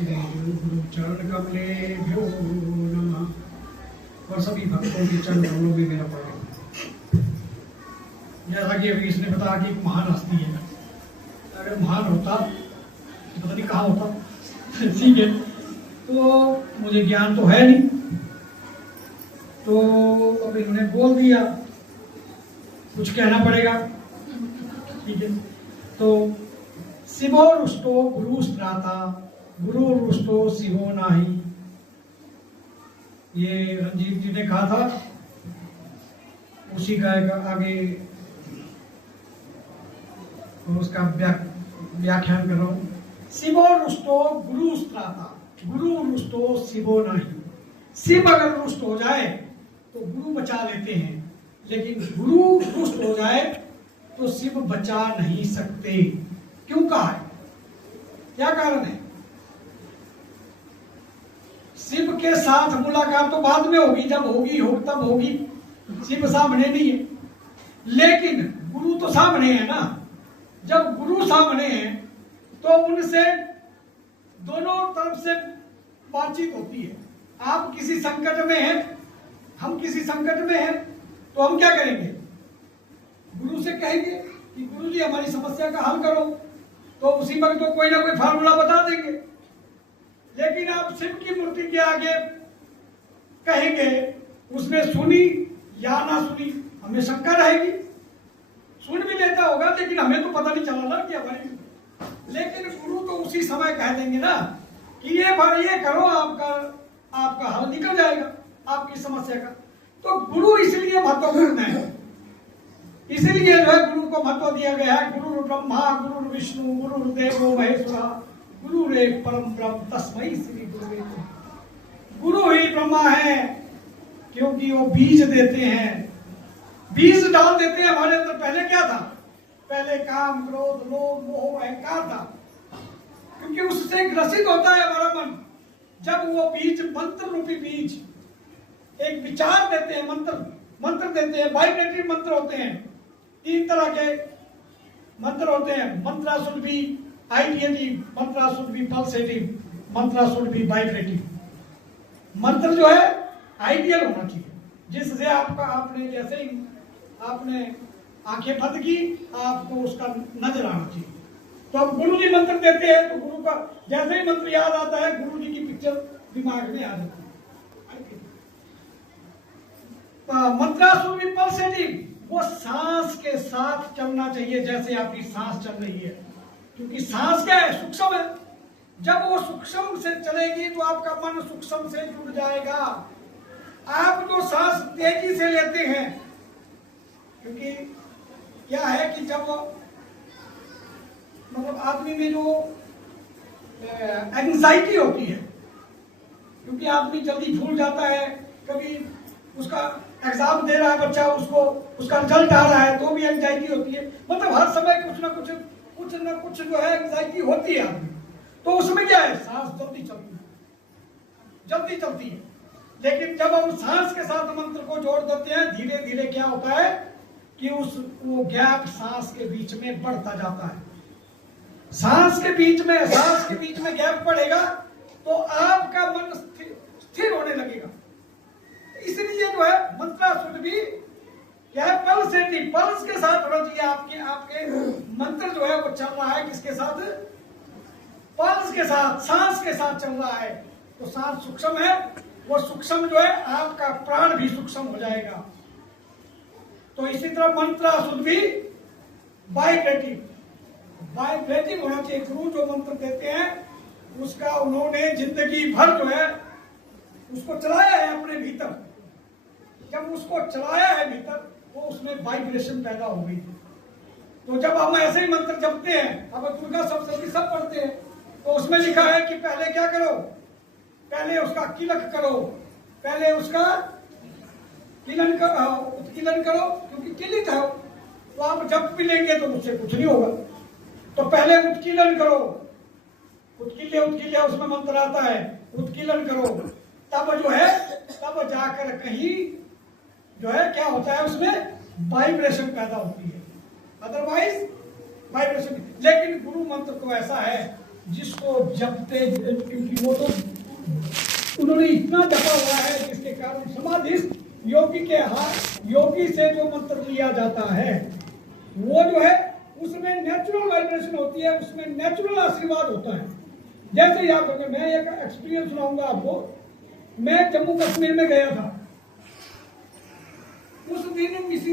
श्री गुरु चरण कमलेभ्यो नमः। और सभी भक्तों के चरण कमलों में मेरा प्रणाम। जैसा कि अभी इसने बताया कि एक महान हस्ती है, अगर महान होता तो पता नहीं कहाँ होता। ठीक है, तो मुझे ज्ञान तो है नहीं, तो अब इन्होंने बोल दिया, कुछ कहना पड़ेगा। ठीक है, तो शिवो रुष्टो गुरु स्त्राता गुरु रुष्टो शिवो नाही, ये रंजीत जी ने कहा था, उसी का आगे उसका व्याख्यान कर रहा हूं। शिवो रुष्टो गुरु स्त्राता गुरु रुष्टो शिवो नाही। शिव अगर रुष्ट हो जाए तो गुरु बचा लेते हैं, लेकिन गुरु रुष्ट हो जाए तो शिव बचा नहीं सकते। क्यों कहा है, क्या कारण है? शिव के साथ मुलाकात तो बाद में होगी, जब होगी हो तब होगी, शिव सामने नहीं है। लेकिन गुरु तो सामने है ना। जब गुरु सामने है तो उनसे दोनों तरफ से बातचीत होती है। आप किसी संकट में हैं, हम किसी संकट में हैं, तो हम क्या करेंगे? गुरु से कहेंगे कि गुरु जी हमारी समस्या का हल करो, तो उसी वक्त तो कोई ना कोई फार्मूला बता देंगे। लेकिन आप शिव की मूर्ति के आगे कहेंगे, उसने सुनी या ना सुनी, हमें शंका रहेगी। सुन भी लेता होगा, लेकिन हमें तो पता नहीं चला ना कि हमारी। लेकिन गुरु तो उसी समय कह देंगे ना कि ये करो, आपका हल निकल जाएगा आपकी समस्या का। तो गुरु इसलिए महत्वपूर्ण है, इसलिए जो है गुरु को महत्व दिया गया है। गुरु ब्रह्मा गुरु विष्णु गुरु देवो महेश्वरा गुरु एक परम ब्रह्म तस्मै श्री गुरुवे नमः। गुरु ही ब्रह्मा है, क्योंकि वो बीज देते हैं, बीज डाल देते हैं हमारे अंदर। पहले क्या था? पहले काम क्रोध लोभ मोह अहंकार था, क्योंकि उससे ग्रसित होता है हमारा मन। जब वो बीज, मंत्र रूपी बीज, एक विचार देते हैं, मंत्र देते हैं, वाइब्रेटिव मंत्र होते हैं। 3 तरह के मंत्र होते हैं, mantra should be ideative, mantra should be pulsative, mantra should be vibrative. मंत्र जो है आइडियल होना चाहिए, जिससे आपने जैसे ही आपने आंखें बंद की, आपको उसका नजर आना चाहिए। तो अब गुरु जी मंत्र देते हैं, तो गुरु का जैसे ही मंत्र याद आता है, गुरु जी की पिक्चर दिमाग में आ जाती है। मंत्रा शुड बी पल्सेटिव, वो सांस के साथ चलना चाहिए, जैसे आपकी सांस चल रही है। क्योंकि सांस क्या है? सूक्ष्म है। जब वो सूक्ष्म से चलेगी तो आपका मन सूक्ष्म से जुड़ जाएगा। आप जो सांस तेजी से लेते हैं, क्योंकि क्या है कि जब मतलब आदमी में जो एंजाइटी होती है, क्योंकि आदमी जल्दी भूल जाता है, कभी उसका एग्जाम दे रहा है बच्चा, उसका रिजल्ट आ रहा है तो भी एंजाइटी होती है। मतलब हर समय कुछ ना कुछ जो है एंजाइटी होती है आदमी। तो उसमें क्या है? सांस जल्दी चलती है। लेकिन जब हम सांस के साथ मंत्र को जोड़ देते हैं, धीरे धीरे क्या होता है कि वो गैप सांस के बीच में बढ़ता जाता है। सांस के बीच में गैप पड़ेगा तो आपका मन स्थिर होने लगेगा। इसलिए जो है मंत्रा शुड बी क्या है? पल्सेटिव, पल्स के साथ होना चाहिए। आपके मंत्र जो है वो चल रहा है किसके साथ? पल्स के साथ, सांस के साथ चल रहा है। तो सांस सूक्ष्म है, वो सूक्ष्म जो है आपका प्राण भी सूक्ष्म हो जाएगा। तो इसी तरह मंत्रा शुड बी वाइब्रेटिव होना चाहिए। गुरु जो मंत्र देते हैं उसका उन्होंने जिंदगी भर जो है उसको चलाया है अपने भीतर। जब उसको चलाया है भीतर, तो उसमें वाइब्रेशन पैदा हो गई। तो जब हम ऐसे ही मंत्र जपते हैं, अब दुर्गा सप्तशती सब पढ़ते हैं, तो उसमें लिखा है कि पहले क्या करो? पहले उसका किलक करो, पहले उसका उत्कीलन करो, क्योंकि किलित है। तो आप जब भी लेंगे तो उससे कुछ नहीं होगा। तो पहले उत्कीलन करो, उत्कील्य उसमें मंत्र आता है, उत्कीलन करो। तब जो है, तब जाकर कहीं जो है क्या होता है, उसमें वाइब्रेशन पैदा होती है। Otherwise vibration. लेकिन गुरु मंत्र तो ऐसा है जिसको जपते, क्योंकि वो तो उन्होंने इतना जपा हुआ है जिसके कारण समाधिस्थ योगी के हाथ, योगी से जो मंत्र लिया जाता है वो जो है उसमें नेचुरल वाइब्रेशन होती है, उसमें नेचुरल आशीर्वाद होता है। जैसे याद होगा, मैं एक एक्सपीरियंस सुनाऊंगा आपको। मैं जम्मू कश्मीर में गया था, उस दिन किसी